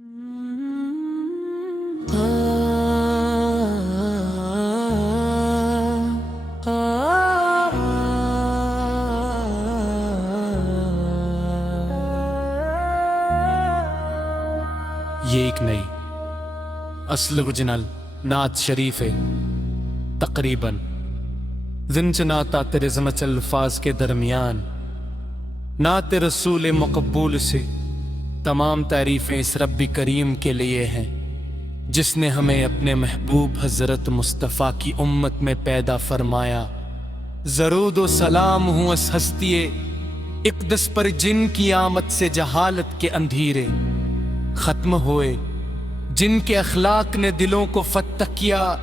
یہ ایک نئی اصل اوریجنل نعت شریف ہے تقریباً زن چناتا تیرے زمچ الفاظ کے درمیان نعت رسول مقبول سے تمام تعریفیں اس رب کریم کے لیے ہیں جس نے ہمیں اپنے محبوب حضرت مصطفیٰ کی امت میں پیدا فرمایا۔ درود و سلام ہوں اس ہستی اقدس پر جن کی آمد سے جہالت کے اندھیرے ختم ہوئے، جن کے اخلاق نے دلوں کو فتح کیا،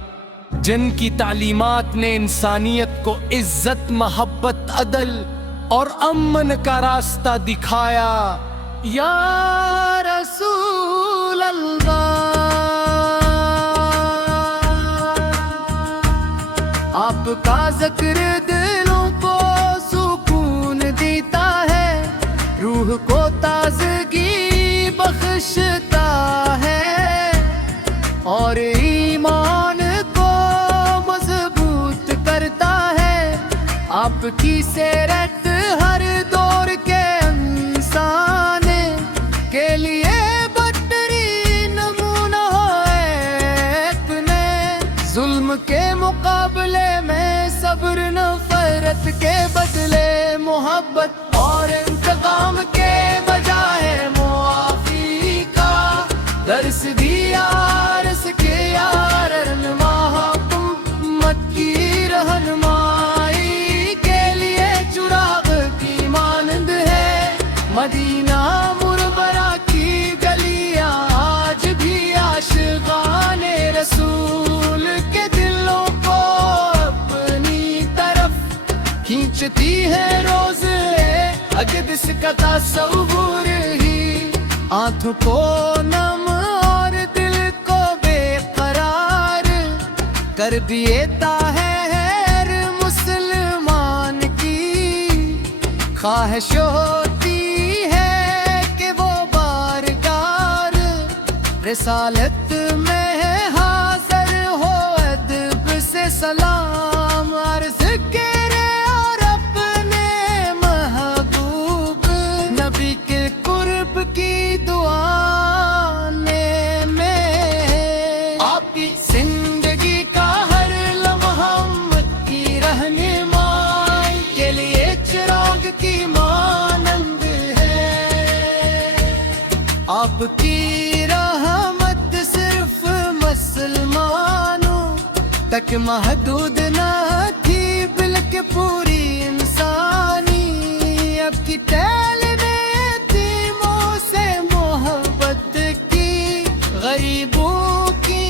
جن کی تعلیمات نے انسانیت کو عزت، محبت، عدل اور امن کا راستہ دکھایا۔ یا رسول اللہ، آپ کا ذکر دلوں کو سکون دیتا ہے، روح کو تازگی بخشتا ہے اور ایمان کو مضبوط کرتا ہے۔ آپ کی سیرت ہر دور کے انسان کے لیے بہترین نمونہ ہے۔ اپنے ظلم کے مقابلے میں صبر، نفرت کے بدلے محبت اور انتقام کے بجائے معافی کا درس دیا۔ رس کے یار رہنما امت کی رہنمائی کے لیے چراغ کی مانند ہے مدینہ منورہ کی گلیاں، آج بھی عاشقان رسول کے دلوں کو اپنی طرف کھینچتی ہے۔ روز اقدس کا تصور ہی آنکھوں کو نم اور دل کو بے قرار کر دیتا ہے۔ ہر مسلمان کی خواہش ہوتی ہے کہ وہ بارگاہ رسالت میں حاضر ہو، ادب سے سلام عرض کرے اور اپنے محبوب نبی کے قرب کی دعا میں آپ کی زندگی کا ہر لمحہ امت کی رہنمائی کے لیے چراغ کی مانند ہے۔ آپ کی رحمت صرف مسلمانوں تک محدود نہ تھی بلکہ پوری انسانی اب کی تعلیم یتیموں سے محبت کی، غریبوں کی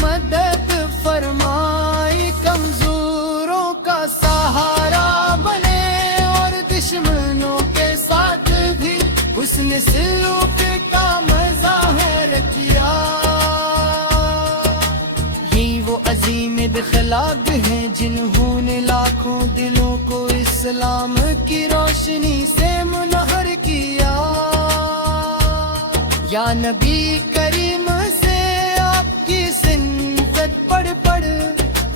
مدد فرمائی، کمزوروں کا سہارا بنے اور دشمنوں کے ساتھ بھی اس نے سلوک کا مظاہر کیا۔ یہ وہ عظیم اخلاق ہیں جنہوں نے لاکھوں دلوں کو اسلام کی روشنی سے منور کیا۔ یا نبی کریم سے آپ کی سنت پڑھ پڑھ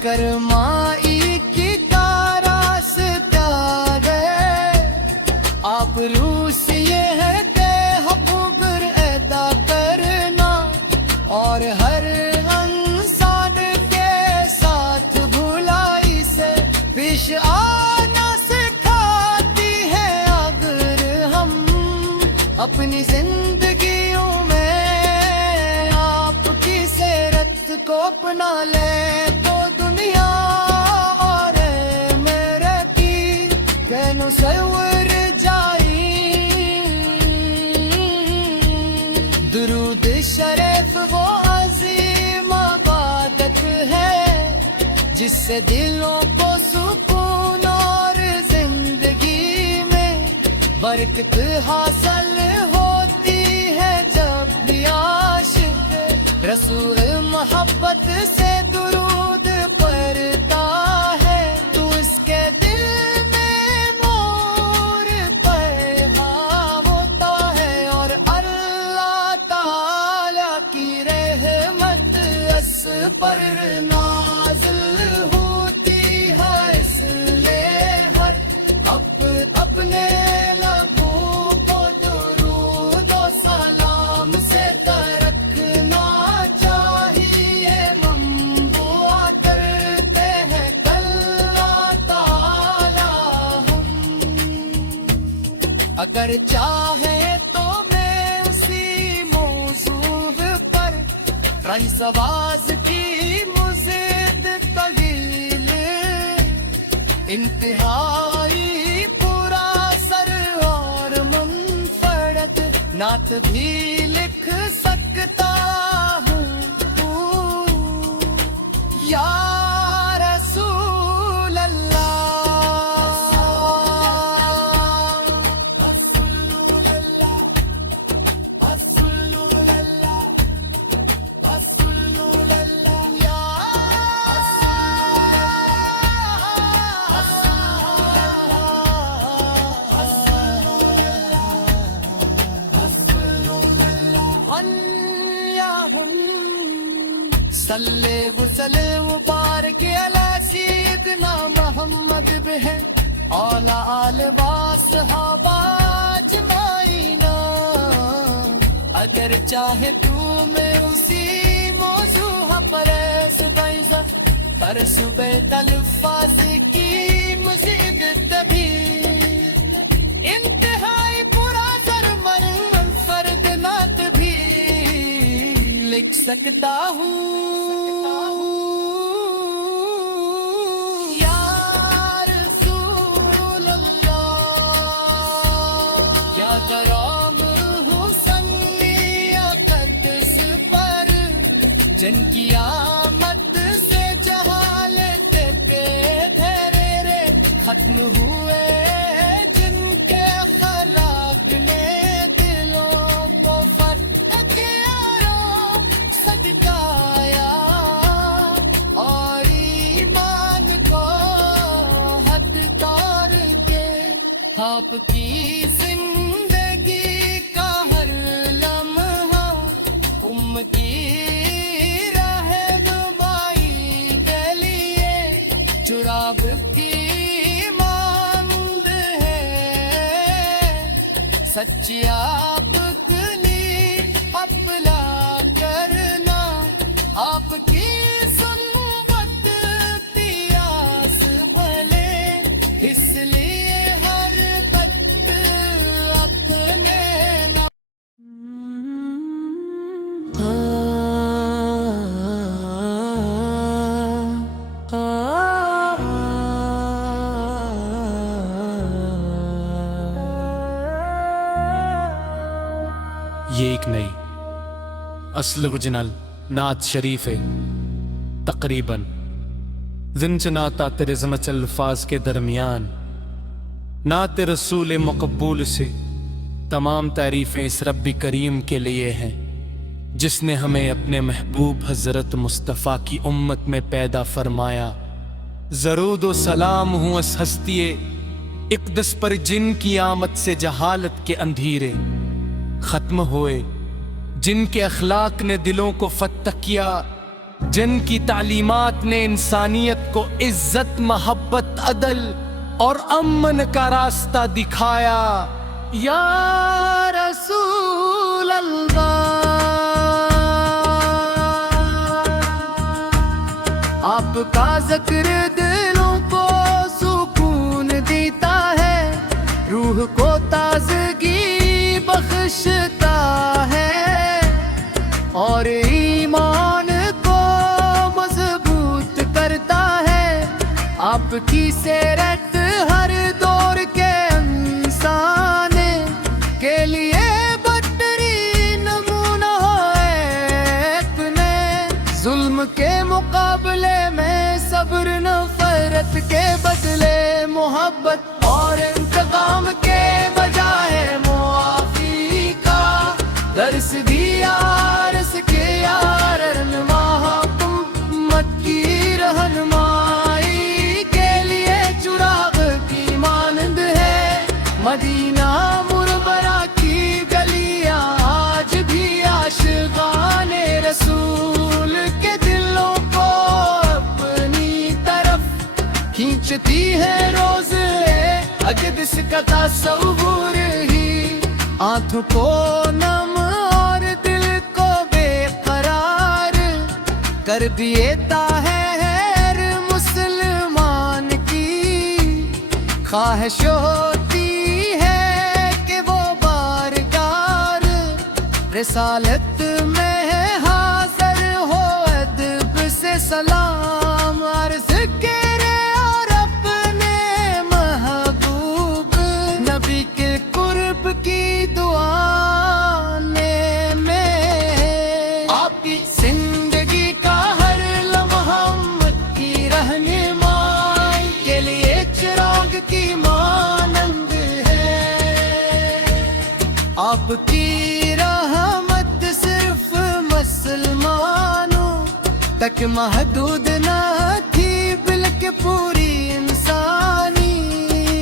کر مائی کی کا راستہ گئے، آپ روح سے یہ ہے کہ حقوق ادا کرنا اور ہر انسان کے ساتھ بھلائی سے پیش آنا سکھاتی ہے۔ اگر ہم اپنی زندگیوں میں آپ کی سیرت کو اپنا لیں تو دنیا اور میرے کی کینو سور جائی۔ درود شریف وہ عظیم عبادت ہے جس سے دلوں کو سکون اور زندگی میں برکت حاصل ہوتی ہے۔ جب بھی عاشق رسول محبت سے درود پڑھتا ہے تو اس کے دل میں نور پیغام ہوتا ہے اور اللہ تعالی پر نازل ہوتی ہے، اس لیے ہر اپنے لبوں کو درود و سلام سے ترکنا چاہیے۔ منبوع کرتے ہیں اللہ تعالی ہم، اگر چاہے تو میں اسی موضوع پر رئیس آواز کی مزید طویل انتہائی پورا سر اور منفرد نعت بھی لکھ سکتا ہوں۔ یا رسول اللہ، صلی وسلم مبارک علی سیدنا محمد بہن اولا آل و صحابہ اجمعین۔ اگر چاہے تو میں اسی موضوع پر بیضا پر صبح الفاظ کی مزید تبیر انتہائی پورا سر منفرد نعت بھی لکھ سکتا ہوں۔ یا رسول اللہ، کیا کرام حسنی قدس پر جن کی آمد سے جہالت کے دھیرے ختم ہوئے، جن کے خلاق نے دلوں کو فتح کیا صدقایا اور ایمان کو حد کر کے آپ کی زندگی کا ہر لمحہ کی رہنمائی کے لیے جراب کی مانند ہے، سچی آپ کنی اپلا کرنا، آپ کی سنت پیاس بھلے، اس لیے ہر وقت اپنے یہ ایک نئی اصل اوریجنل نعت شریف ہے، تقریباً زن چناتا تیرے زمچ الفاظ کے درمیان، نعت رسول مقبول سے تمام تعریفیں اس رب کریم کے لیے ہیں جس نے ہمیں اپنے محبوب حضرت مصطفیٰ کی امت میں پیدا فرمایا۔ درود و سلام ہوں اس ہستی اقدس پر جن کی آمد سے جہالت کے اندھیرے ختم ہوئے، جن کے اخلاق نے دلوں کو فتح کیا، جن کی تعلیمات نے انسانیت کو عزت، محبت، عدل اور امن کا راستہ دکھایا۔ یا رسول اللہ، آپ کا ذکر دلوں کو سکون دیتا ہے، روح کو تازگی بخشتا ہے اور ایمان کو مضبوط کرتا ہے۔ آپ کی سیرت ہر دور کے انسان کے لیے بہترین نمونہ ہے، ظلم کے مقابلے میں صبر نفس پہنچتی ہے روز اقدس کا تصور ہی، آنکھوں کو نم اور دل کو بے قرار کر دیتا ہے ہر مسلمان کی۔ خواہش ہوتی ہے کہ وہ بارگار رسالت میں حاضر ہو، ادب سے سلام عرض کرے اور اپنے محبوب نبی کے قرب کی دعانے میں آپ کی زندگی کا ہر لمحہ امت کی رہنمائی کے لیے چراغ کی مانند ہے۔ آپ کی رحمت صرف مسلمانوں تک محدود نہ تھی بلکہ پوری انسانی۔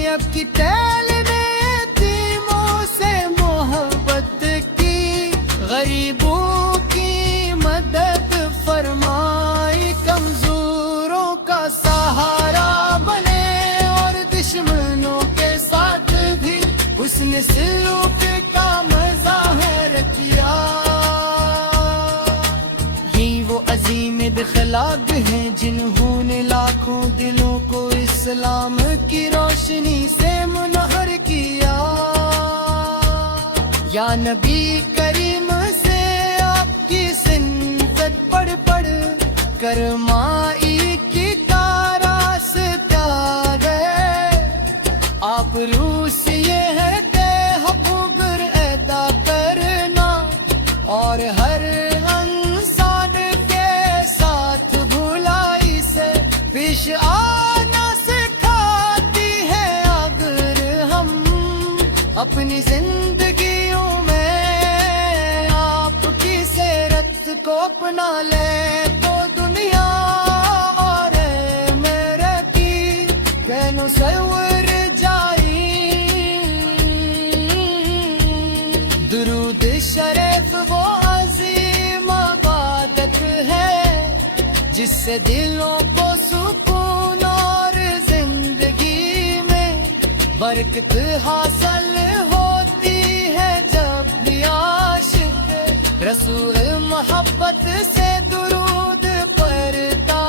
اب کی تعلیم یتیموں سے محبت کی، غریبوں کی مدد فرمائی، کمزوروں کا سہارا بنے اور دشمنوں کے ساتھ بھی حسن سلوک کا مظاہر کیا۔ یہ وہ عظیم اخلاق ہیں جنہوں نے لاکھوں دلوں کو اسلام کی روشنی سے منور کیا۔ یا نبی کریم سے آپ کی سنت پڑھ پڑھ کر مائی کی کاراس تیار ہے، آپ روح سے یہ ہے کہ حقوق ادا کرنا اور ہر انسان کے ساتھ بھلائی سے پیش آنا سکھاتی ہے۔ اگر ہم اپنی زندگیوں میں آپ کی سیرت کو اپنا لیں تو دنیا اور میرے کی کینوں سور جائی۔ درود شریف وہ عظیم عبادت ہے جس سے دلوں کو سکون اور زندگی میں برکت حاصل ہوتی ہے۔ جب بھی عاشق رسول محبت سے درود پڑھتا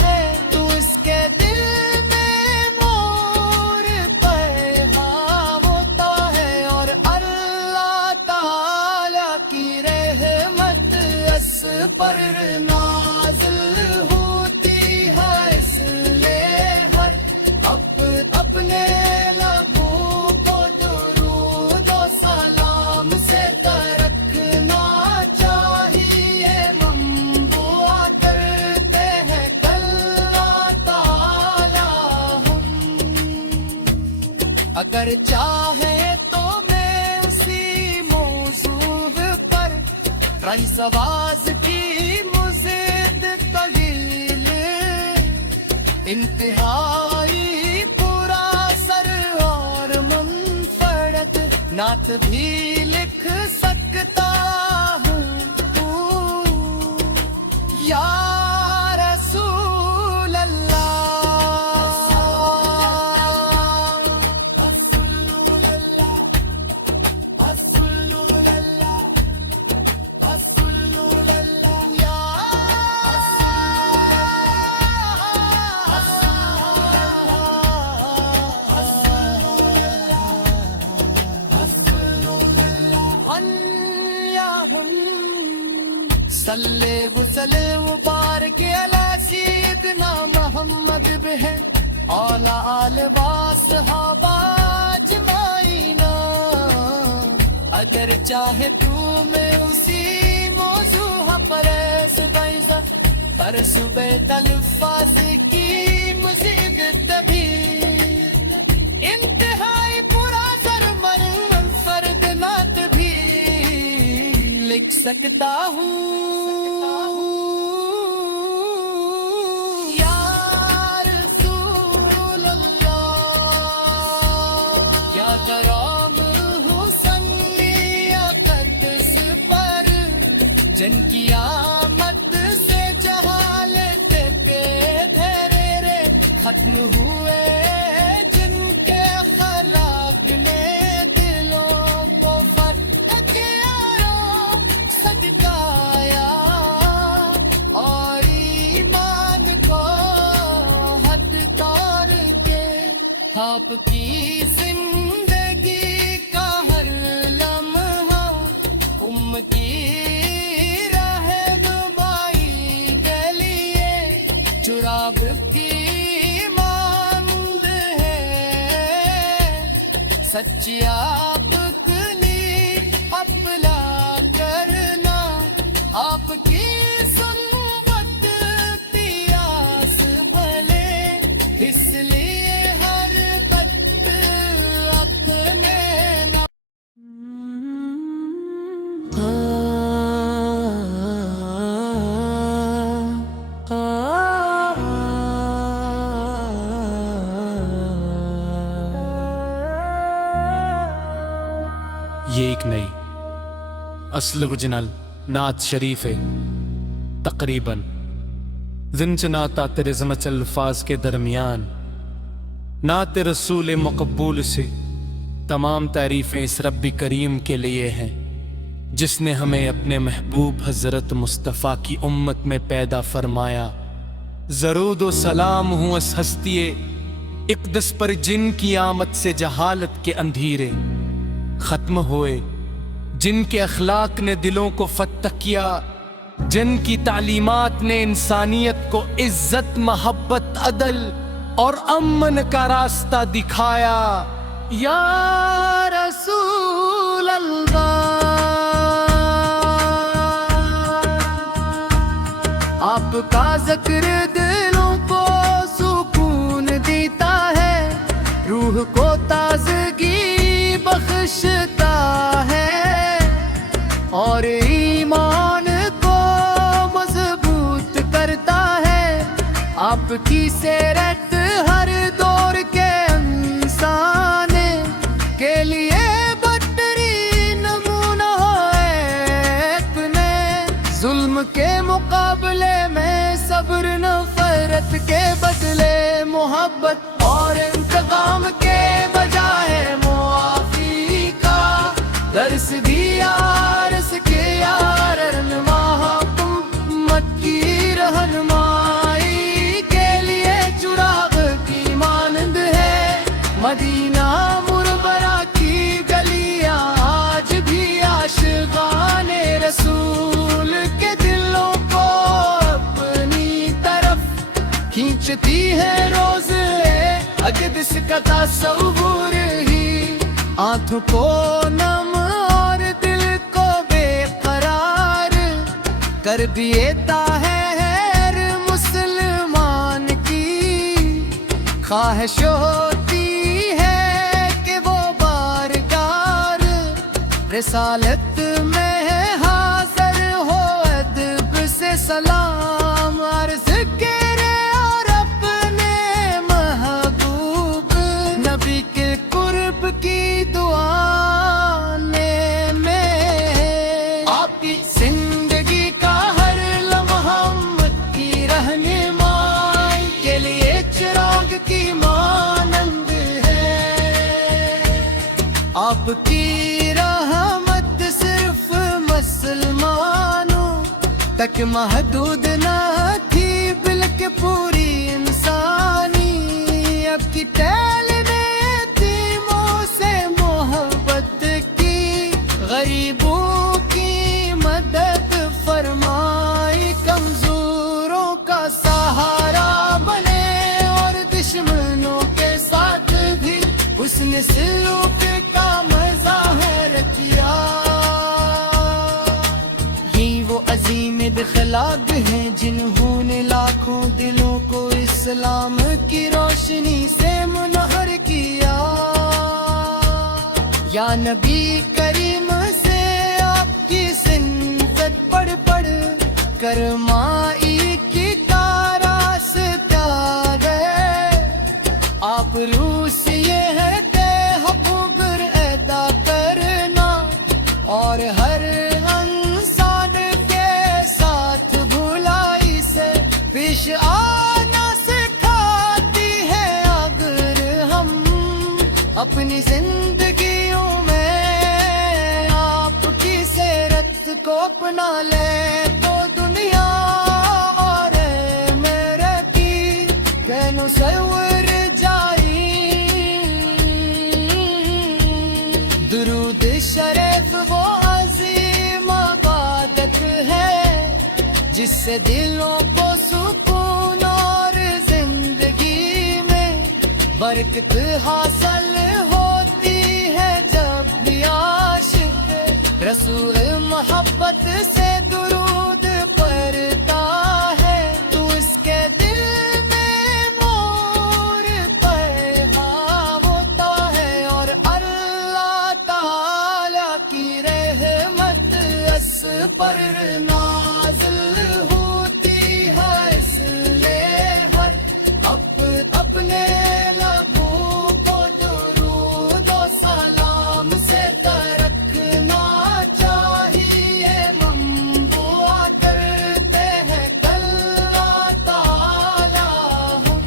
ہے تو اس کے دل میں نور پیغام ہوتا ہے اور اللہ تعالی کی رحمت اس پر نازل ہوتی ہے۔ اس لیے ہر اپنے لبوں کو درود و سلام سے ترکنا چاہیے۔ منبوع کرتے ہیں اللہ تعالی ہم، اگر چاہے تو میں اسی موضوع پر رئیس آواز کی مزید طویل انتہائی پورا سر اور منفرد نعت بھی لکھ سکتا ہوں۔ یا رسول اللہ، رسول اللہ، رسول اللہ، رسول اللہ، یا صلی وسلم مبارک علی سیدنا محمد بہن اولا آل صحابہ اجمعین۔ اگر چاہے تو میں اسی موضوع پر سبائزہ پر صبح تلفاظ کی مزید تبھی انتہائی پورا زرمن فرد نعت بھی لکھ سکتا ہوں۔ یا رسول اللہ، کیا کرام حسنی قدس پر جن کی آمد سے جہالت کے دھیرے خط ختم ہوئے جن کے خلاق نے دلوں کو فتح کیا صدقایا اور ایمان کو حد توڑ کے آپ کی زندگی کا ہر لمحہ کی رہنمائی کے لیے چراب کی مانند ہے سچی آپ کلی اپلا کرنا آپ کی سنت پیاس بھلے اس لیے ہر وقت اپنے یہ ایک نئی اصل اوریجنل نعت شریف ہے تقریباً زن چناتا تیرے زمچ الفاظ کے درمیان نعت رسول مقبول سے تمام تعریفیں اس رب کریم کے لیے ہیں جس نے ہمیں اپنے محبوب حضرت مصطفیٰ کی امت میں پیدا فرمایا درود و سلام ہوں اس ہستی اقدس پر جن کی آمد سے جہالت کے اندھیرے ختم ہوئے، جن کے اخلاق نے دلوں کو فتح کیا، جن کی تعلیمات نے انسانیت کو عزت، محبت، عدل اور امن کا راستہ دکھایا۔ یا رسول اللہ، آپ کا ذکر دلوں کو سکون دیتا ہے، روح کو تازگی بخشتا ہے اور ایمان کو مضبوط کرتا ہے۔ آپ کی سیرت ہر دور کے انسان کے لیے بہترین نمونہ ہے۔ اپنے ظلم کے مقابلے میں صبر، نفرت کے بدلے محبت اور انتقام کے بجائے معافی کا درس دیا۔ رس کے یار رہنما امت کی رہنمائی کے لیے چراغ کی مانند ہے مدینہ منورہ کی گلیاں، آج بھی عاشقان رسول کے دلوں کو اپنی طرف کھینچتی ہے۔ روز اقدس کا تصور ہی آنکھوں کو نم اور دل کو بے قرار کر دیتا ہے۔ ہر مسلمان کی خواہش ہوتی ہے کہ وہ بارگار رسالت میں حاضر ہو، ادب سے سلام عرض کرے اور اپنے محبوب نبی کے قرب کی دعا میں آپ کی زندگی کا ہر لمحہ امت کی رہنمائی کے لیے چراغ کی مانند ہے۔ آپ کی رحمت صرف مسلمانوں تک محدود نہ تھی بلکہ پوری انسانی اب کی ٹہلنے یتیموں سے محبت کی، غریبوں کی مدد فرمائی، کمزوروں کا سہارا بنے اور دشمنوں کے ساتھ بھی اس نے سلوک کا مظاہر کیا۔ یہ وہ عظیم اخلاق ہیں جنہوں نے لاکھوں دلوں کو اسلام کی روشنی سے منور کیا۔ یا نبی کریم سے آپ کی سنت پڑھ پڑھ کر مائی کی کاراس گئے، آپ روح سے یہ ہے کہ حقوق ادا کرنا اور ہر انسان کے ساتھ بھلائی سے پیش آنا سکھاتی ہے اپنی زندگیوں میں آپ کی سیرت کو اپنا لے تو دنیا اور میرے کی کینو سور جائی درود شریف وہ عظیم عبادت ہے جس سے دلوں کو سکون اور زندگی میں برکت حاصل ہوتی ہے جب بھی عاشق رسول محبت سے درود پڑھتا ہے تو اس کے دل میں نور پیغام ہوتا ہے اور اللہ تعالی کی رحمت اس پر نازل ہوتی ہے اس لیے ہر اپنے لبوں کو درود و سلام سے ترکنا چاہیے منبوع کرتے ہیں اللہ تعالی ہم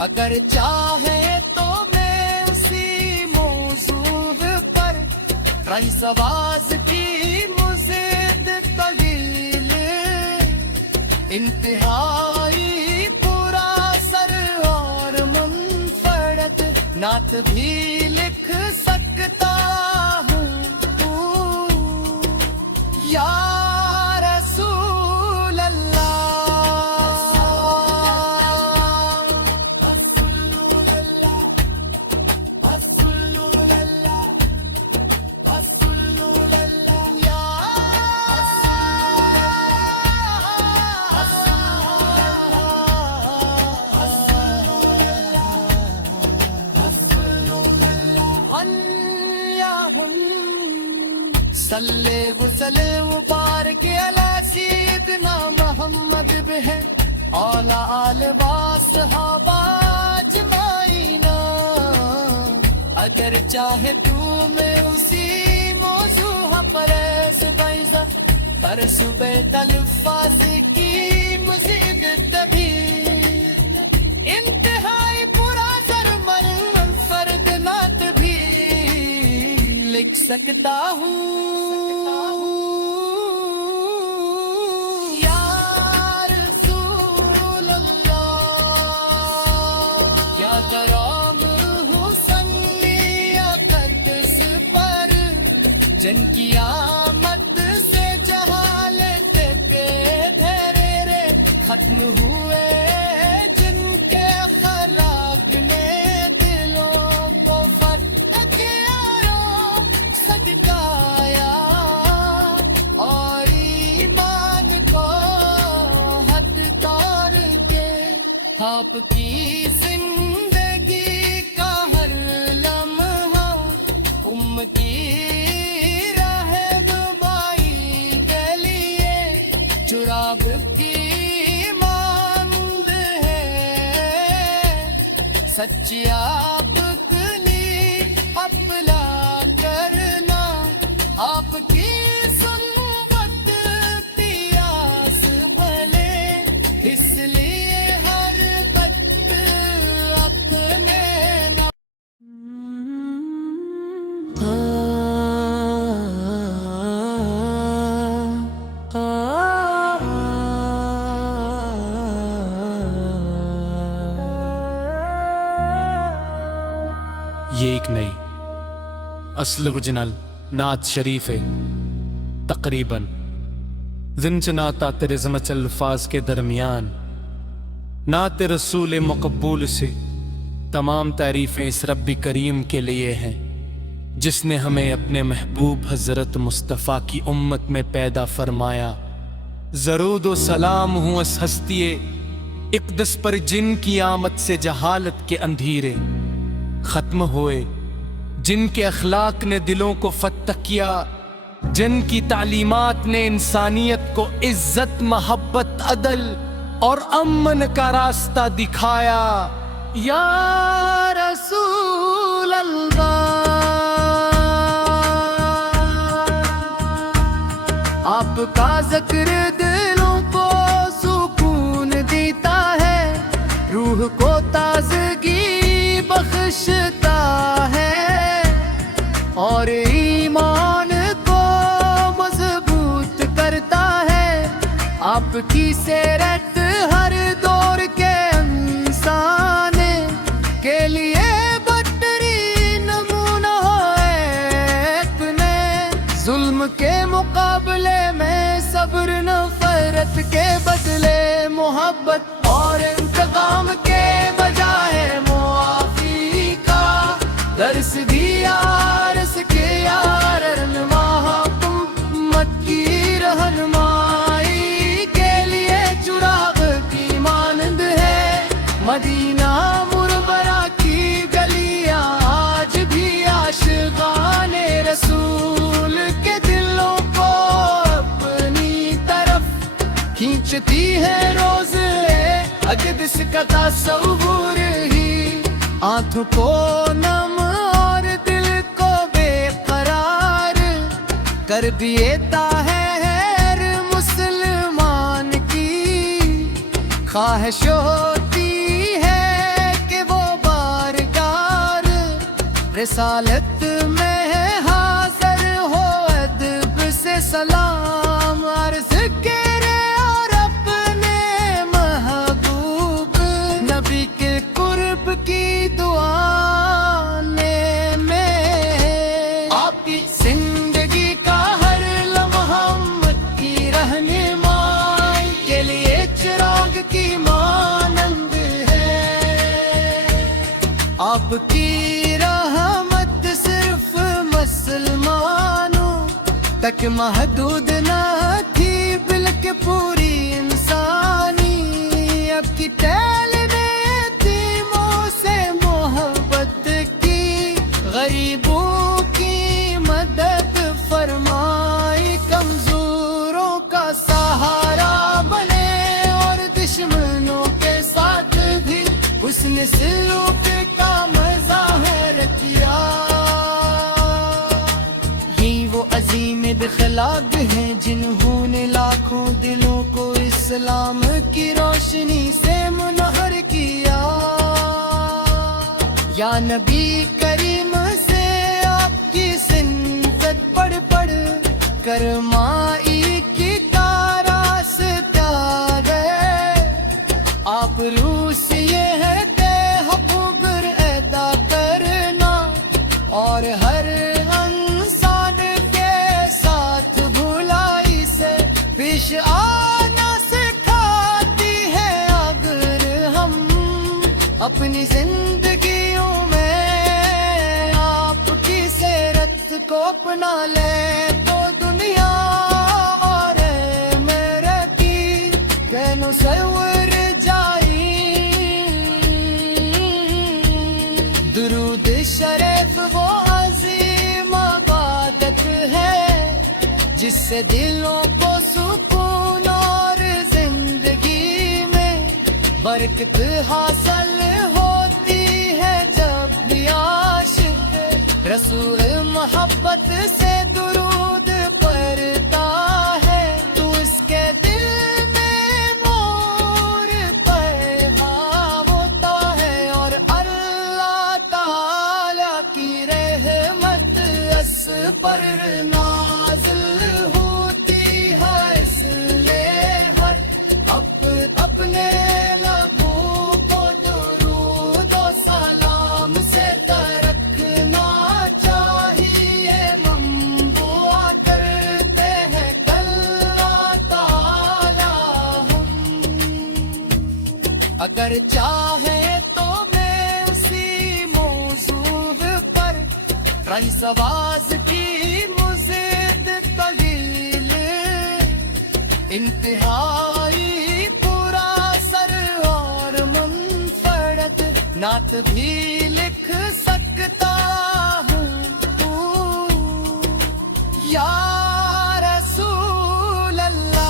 اگر چاہے تو میں اسی موضوع پر رئیس آواز کی مزید طویل انتہائی پورا سر اور منفرد نعت بھی لکھ سکتا ہوں یا رسول اللہ رسول اللہ رسول اللہ رسول اللہ یا صلی وسلم مبارک علی سیدنا محمد بہ اولا آل و صحابہ اجمعین اگر چاہے تو میں اسی موضوع پر استعیذہ پر صبح الفاظ کی مزید تبھی انتہائی پورا سر منفرد نعت بھی لکھ سکتا ہوں یا رسول اللہ کیا کرام حسنی قدس پر جن کی آمد سے جہالت کے دھیرے ختم ہوئے جن کے خلاق نے دلوں کو فتح کیا صدقایا اور ایمان کو حد کر کے آپ کی زندگی کا ہر لمحہ کی رہنمائی کے لیے چراب کی مانند ہے سچی آپ کلی اپلا کرنا آپ کی سنت پیاس بھلے اس لیے ہر وقت اپنے یہ ایک نئی اصل اوریجنل نعت شریف ہے تقریباً زن چناتا تیرے زمچ الفاظ کے درمیان نعت رسول مقبول سے تمام تعریفیں اس رب کریم کے لیے ہیں جس نے ہمیں اپنے محبوب حضرت مصطفیٰ کی امت میں پیدا فرمایا درود و سلام ہوں اس ہستی اقدس پر جن کی آمد سے جہالت کے اندھیرے ختم ہوئے جن کے اخلاق نے دلوں کو فتح کیا جن کی تعلیمات نے انسانیت کو عزت محبت عدل اور امن کا راستہ دکھایا یا رسول اللہ آپ کا ذکر دلوں کو سکون دیتا ہے روح کو تازگی بخش اور ایمان کو مضبوط کرتا ہے. آپ کی سیرت ہر دور کے انسان کے لیے بہترین نمونہ ہے. ظلم کے مقابلے میں صبر، نفرت کے بدلے محبت، اور انتقام کے بجائے معافی کا درس دیا. عرض کے یار رہنما حکومت کی رہنمائی کے لیے چراغ کی مانند ہے. مدینہ منورہ کی گلیاں آج بھی عاشقان رسول کے دلوں کو اپنی طرف کھینچتی ہے. روز اقدس کا تصور ہی آنکھوں کو نم اور دل کو بے قرار کر دیتا ہے. ہر مسلمان کی خواہش ہوتی ہے کہ وہ بارگاہ رسالت میں حاضر ہو. ادب سے سلام عرض کرے اور اپنے محبوب نبی کے قرب کی دعانے میں. آپ کی زندگی کا ہر لمحہ امت کی رہنمائی کے لیے چراغ کی مانند ہے. آپ کی رحمت صرف مسلمانوں تک محدود نہ تھی بلکہ پوری انسانی. اب کی تعلیم یتیموں سے محبت کی، غریبوں کی مدد فرمائی، کمزوروں کا سہارا بنے اور دشمنوں کے ساتھ بھی اس نے سلوک کا مظاہر کیا. یہ وہ عظیم اخلاق ہیں جنہوں نے لاکھوں دلوں کو اسلام کی روشنی سے منور کیا. یا نبی کریم سے آپ کی سنت پڑھ پڑھ کر مائی کی کاراس تیار ہے. آپ روح سے یہ ہے کہ حقوق ادا کرنا اور ہر انسان کے ساتھ بھلائی سے پیش آنا سکھاتی ہے. اگر ہم اپنی زندگیوں میں آپ کی سیرت کو اپنا لیں تو دنیا اور میرے کی بینوں سور جائی. درود شریف وہ عظیم عبادت ہے جس سے دلوں کو سکون اور زندگی میں برکت حاصل ہوتی ہے. جب بھی عاشق رسول محبت سے درود پڑھتا ہے تو اس کے دل میں نور پیغام ہوتا ہے اور اللہ تعالی کی رحمت اس پر نازل ہوتی ہے. اس لیے ہر اپنے لبوں کو درود و سلام سے ترکنا چاہیے. منبوع کرتے ہیں اللہ تعالی ہم. اگر چاہے تو میں اسی موضوع پر رئیس آواز کی مزید طویل انتہائی پورا سر اور منفرد نعت بھی لکھ سکتا ہوں. یا رسول اللہ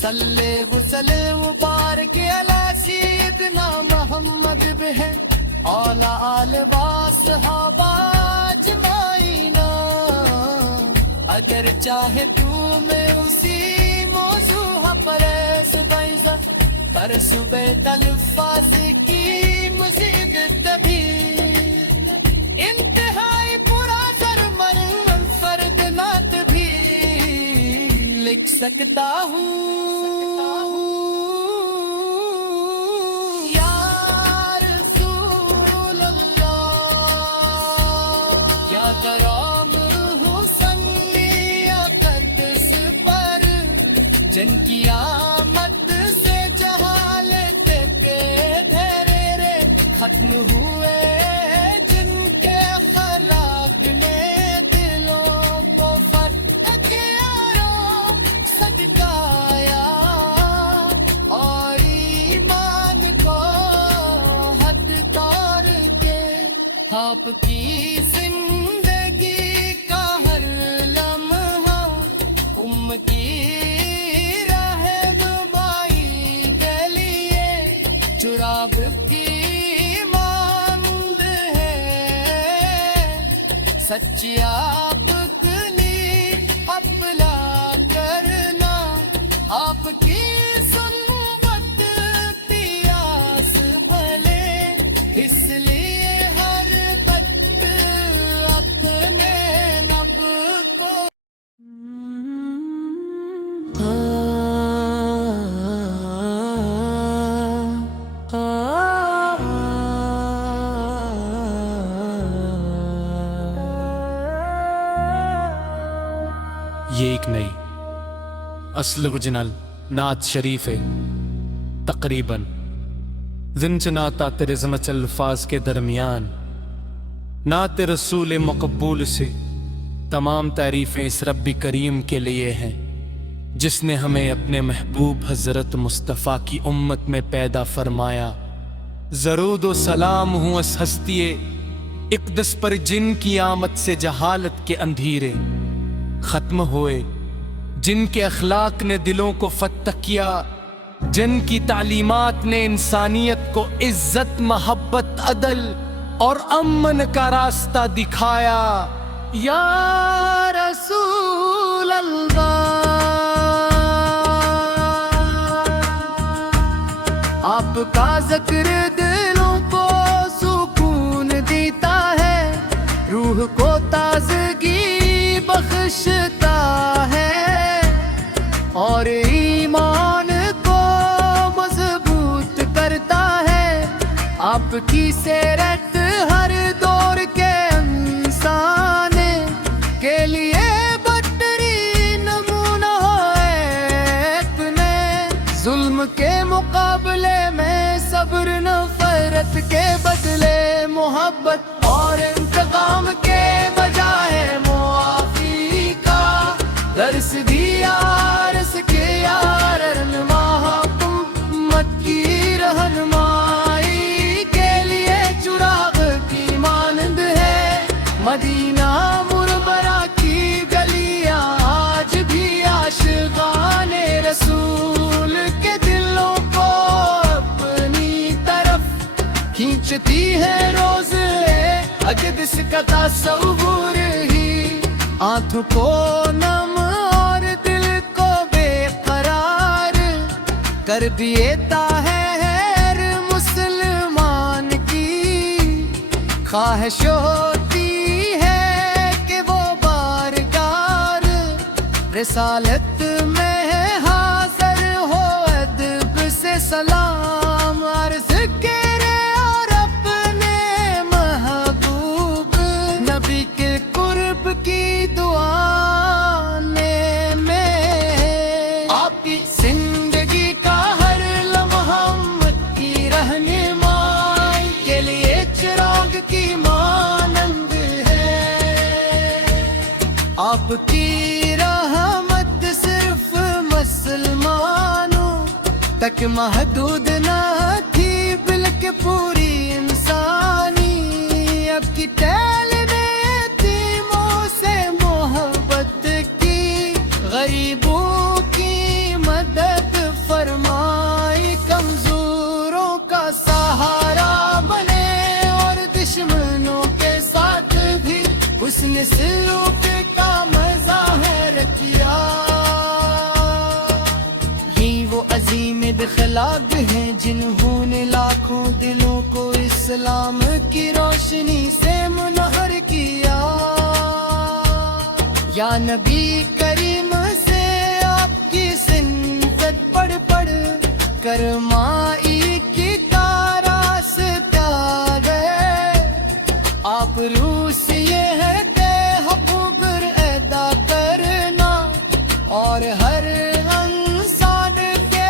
صلی وسلم مبارک علی سیدنا محمد بہ اولا آل و صحابہ اجمعین اگر چاہے تو میں اسی موضوع پر بیضا پر صبح الفاظ کی مزید تبھی انتہائی پورا زرمن منفرد نعت بھی لکھ سکتا ہوں یا رسول اللہ کیا کرام حسن یا قدس پر جن کی آمد سے جہالت کے دھیرے ختم ہوئے جن کے خلاق نے دلوں کو فتح کیا صدقایا اور ایمان کو حد توڑ کے آپ کی زندگی کا ہر لمحہ کی رہنمائی کے لیے چراب کی مانند ہے سچی آپ کنی اپلا کرنا آپ کی سنت پیاس بھلے اس لیے ہر وقت اپنے نب کو یہ ایک نئی اصل اوریجنل نعت شریف ہے تقریباً زن چناتا تیرے زمچ الفاظ کے درمیان نعت رسول مقبول سے تمام تعریفیں اس رب کریم کے لیے ہیں جس نے ہمیں اپنے محبوب حضرت مصطفیٰ کی امت میں پیدا فرمایا درود و سلام ہوں اس ہستی اقدس پر جن کی آمد سے جہالت کے اندھیرے ختم ہوئے جن کے اخلاق نے دلوں کو فتح کیا جن کی تعلیمات نے انسانیت کو عزت محبت عدل اور امن کا راستہ دکھایا یا رسول اللہ آپ کا ذکر دلوں کو سکون دیتا ہے روح کو تازگی بخشتا ہے اور ایمان کو مضبوط کرتا ہے آپ کی سیرت ہر دور کے انسان کے لیے بہترین نمونہ ہے اپنے ظلم کے مقابلے میں صبر نفرت کے بدلے محبت اور انتقام کے بجائے معافی کا درس دیا رس کے یار محمد کی رہنمائی کے لیے چراغ کی مانند ہے مدینہ مربرہ کی گلیاں آج بھی عاشقان رسول کے دلوں کو اپنی طرف کھینچتی ہے روز اقدس کا تصور ہی آنکھوں کو نم اور دل کو بے قرار کر دیتا ہے ہر مسلمان کی خواہش ہوتی ہے کہ وہ بارگار رسالت میں حاضر ہو ادب سے سلام عرض کرے اور اپنے محبوب نبی کے قرب کی دعا میں آپ کی زندگی کا ہر لمحہ امت کی رہنمائی کے لیے چراغ کی مانند ہے آپ کی رحمت صرف مسلمانوں تک محدود نہ تھی بلکہ پوری انسانی اب کی ٹہلنے یتیموں سے محبت کی غریبوں کی مدد عظیم اخلاق ہیں جنہوں نے لاکھوں دلوں کو اسلام کی روشنی سے منہر کیا۔ یا نبی کریم سے آپ کی سنت پڑھ پڑھ کر مائی کی راستہ گئے۔ آپ روح سے یہ ہے کہ حقوق ادا کرنا اور ہر انسان کے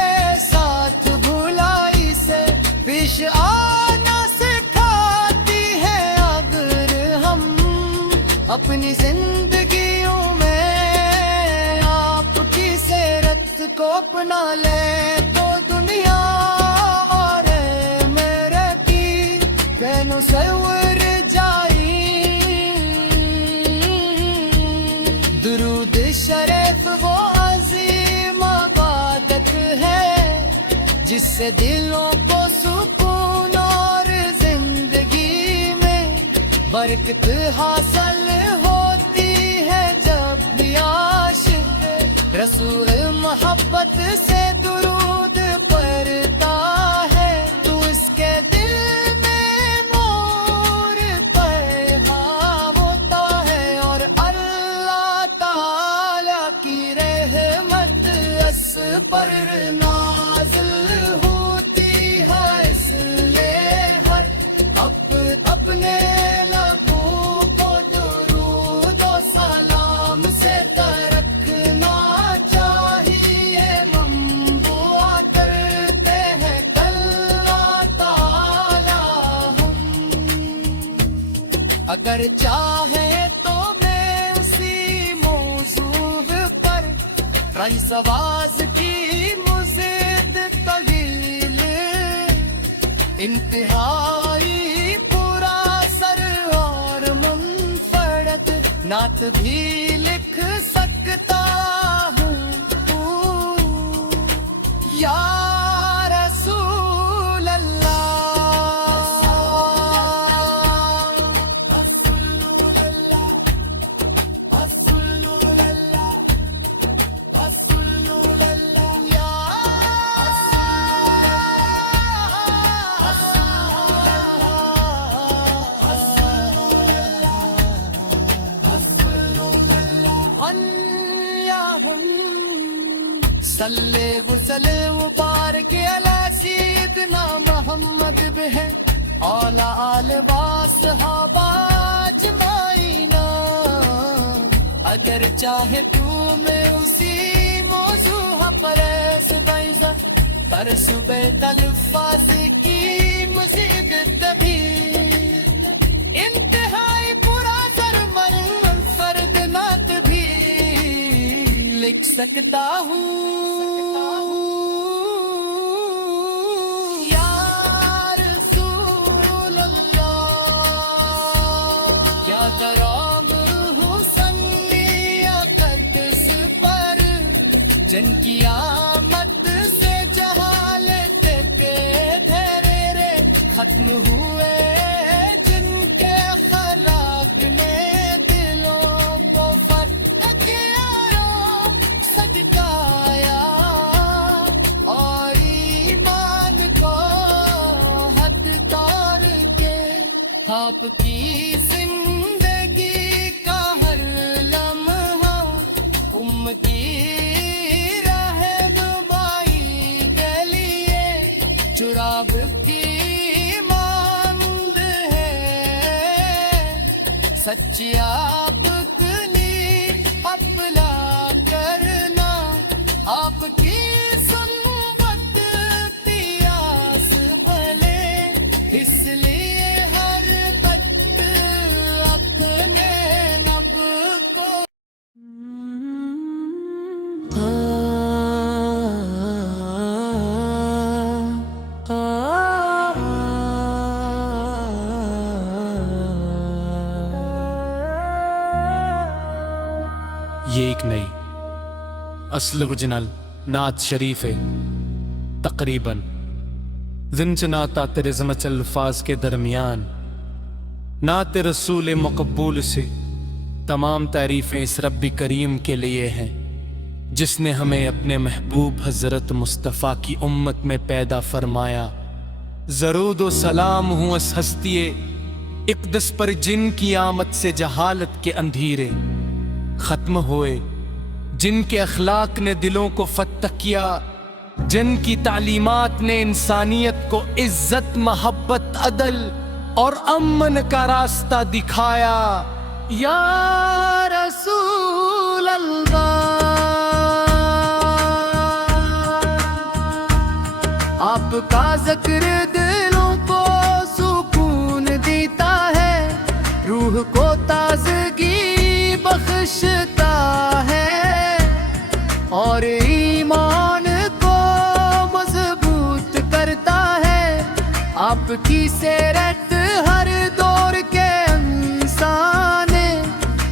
ساتھ بھلائی سے پیش آنا سکھاتی ہے۔ اگر ہم اپنی زندگیوں میں آپ کی سیرت کو اپنا لیں تو دنیا اور میرے کی بینوں سور جائیں۔ درود شریف وہ عظیم عبادت ہے جس سے دلوں کو سکون اور زندگی میں برکت حاصل ہوتی ہے۔ جب بھی عاشق رسول محبت سے درود پڑھتا ہے تو اس کے دل میں نور پیدا ہوتا ہے اور اللہ تعالی کی رحمت اس پر نازل ہوتی ہے۔ اس لیے ہر اپنے لبوں کو درود و سلام سے رکھنا چاہیے۔ منبوع کرتے ہیں اللہ تعالی ہم، اگر چاہے تو میں اسی موضوع پر رئیس آواز کی مزید طویل انتہائی پورا سر اور منفرد نعت بھی لکھ سکتا ہوں۔ یا رسول اللہ صلی وسلم مبارک علی سیدنا محمد بہ اعلی آل و صحابہ اجمعین۔ اگر چاہے تو میں اسی موضوع پر بیضا پر صبح الفاظ کی مزید طویل انتہائی پورا سرمن منفرد نعت بھی لکھ سکتا ہوں۔ یا رسول اللہ کیا درام حسنی قدس پر جن کی آمد سے جہالت کے دھیرے ختم ہوئے، جن کے خلاق نے دلوں کو فتح کیا صدقایا اور ایمان کو حد توڑ کے آپ کی زندگی کا ہر لمحہ کی رہنمائی کے لیے چراب کی مانند ہے، سچی آپ کلی اپلا کرنا آپ کی سنت پیاس بھلے، اس لیے ہر وقت اپنے نب کو یہ ایک نئی اصل اوریجنل نعت شریف ہے تقریباً زن چناتا تیرے زمچ الفاظ کے درمیان نعت رسول مقبول سے تمام تعریفیں اس رب کریم کے لیے ہیں جس نے ہمیں اپنے محبوب حضرت مصطفیٰ کی امت میں پیدا فرمایا۔ درود و سلام ہوں اس ہستی اقدس پر جن کی آمد سے جہالت کے اندھیرے ختم ہوئے، جن کے اخلاق نے دلوں کو فتح کیا، جن کی تعلیمات نے انسانیت کو عزت، محبت، عدل اور امن کا راستہ دکھایا۔ یا رسول اللہ، آپ کا ذکر دلوں کو سکون دیتا ہے، روح کو تازگی بخشتا ہے اور ایمان کو مضبوط کرتا ہے۔ آپ کی سیرت ہر دور کے انسان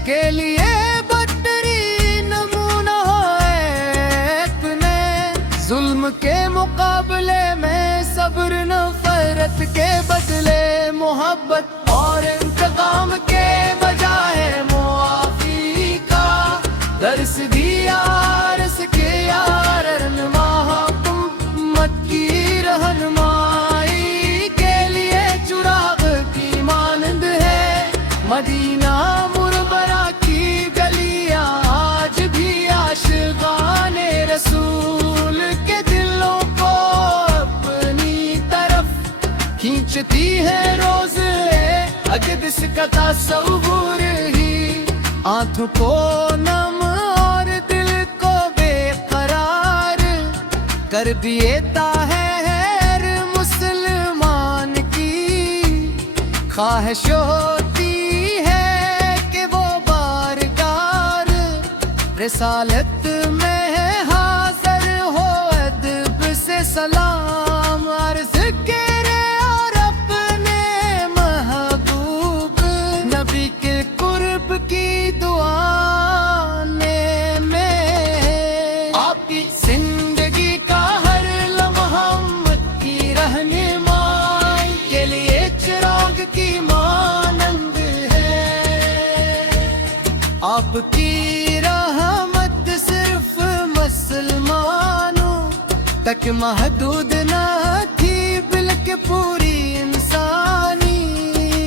کے لیے بہترین نمونہ ہے۔ اپنے ظلم کے مقابلے میں صبر، نفرت کے بدلے محبت اور انتقام کے بجائے معافی کا درس دیا۔ رس کے یار رہنما امت کی رہنمائی کے لیے چراغ کی مانند ہے مدینہ مربرہ کی گلیاں، آج بھی عاشقان رسول کے دلوں کو اپنی طرف کھینچتی ہے۔ روز اقدس کا تصور ہی آنکھوں کو نم اور دل کو بے قرار کر دیتا ہے۔ ہر مسلمان کی خواہش ہوتی ہے کہ وہ بارگاہ رسالت میں حاضر ہو، ادب سے سلام عرض کرے اور اپنے محبوب نبی کے قرب کی دعا میں آپ کی زندگی کا ہر لمحہ امت کی رہنمائی کے لیے چراغ کی مانند ہے۔ آپ کی رحمت صرف مسلمانوں تک محدود نہ تھی بلکہ پوری انسانی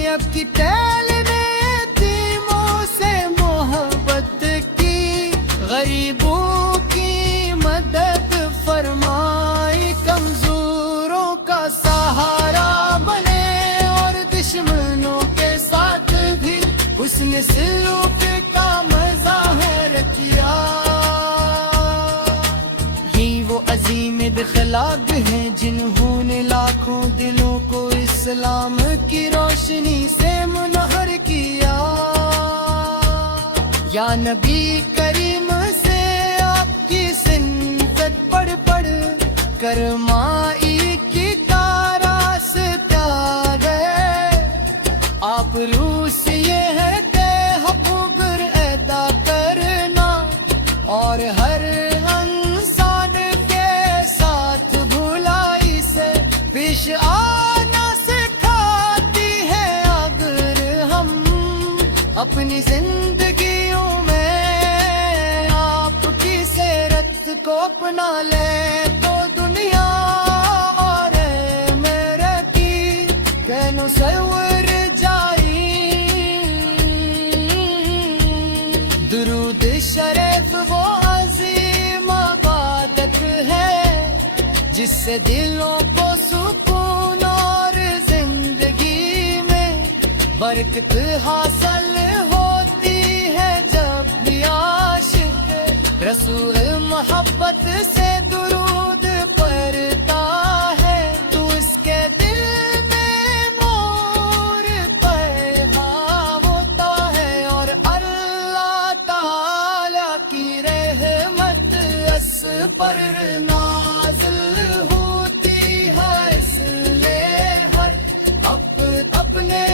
اب کی تعلیم یتیموں سے محبت کی، غریبوں کی مدد فرمائی، کمزوروں کا سہارا بنے اور دشمنوں کے ساتھ بھی حسن سلوک کا مظاہر کیا۔ یہ وہ عظیم اخلاق ہیں جنہوں نے لاکھوں دلوں کو اسلام کی روشنی سے منہر کیا۔ یا نبی کریم سے آپ کی سنت پڑھ پڑھ کر مائی کی راستہ گئے، آپ روح سے یہ ہے کہ حقوق ادا کرنا اور ہر انسان کے ساتھ بھلائی سے پیش آنا سکھاتی ہے۔ اگر ہم اپنی زندگیوں میں آپ کی سیرت کو اپنا لیں تو دنیا اور میرے کی کینوں سور جائی۔ درود شریف وہ عظیم عبادت ہے جس سے دلوں کو سکون اور زندگی میں برکت حاصل ہوتی ہے۔ جب بھی عاشق رسول محبت سے درود پڑھتا ہے تو اس کے دل میں نور پیغام ہوتا ہے اور اللہ تعالی کی رحمت اس پر نازل ہوتی ہے۔ اس لیے ہر اپنے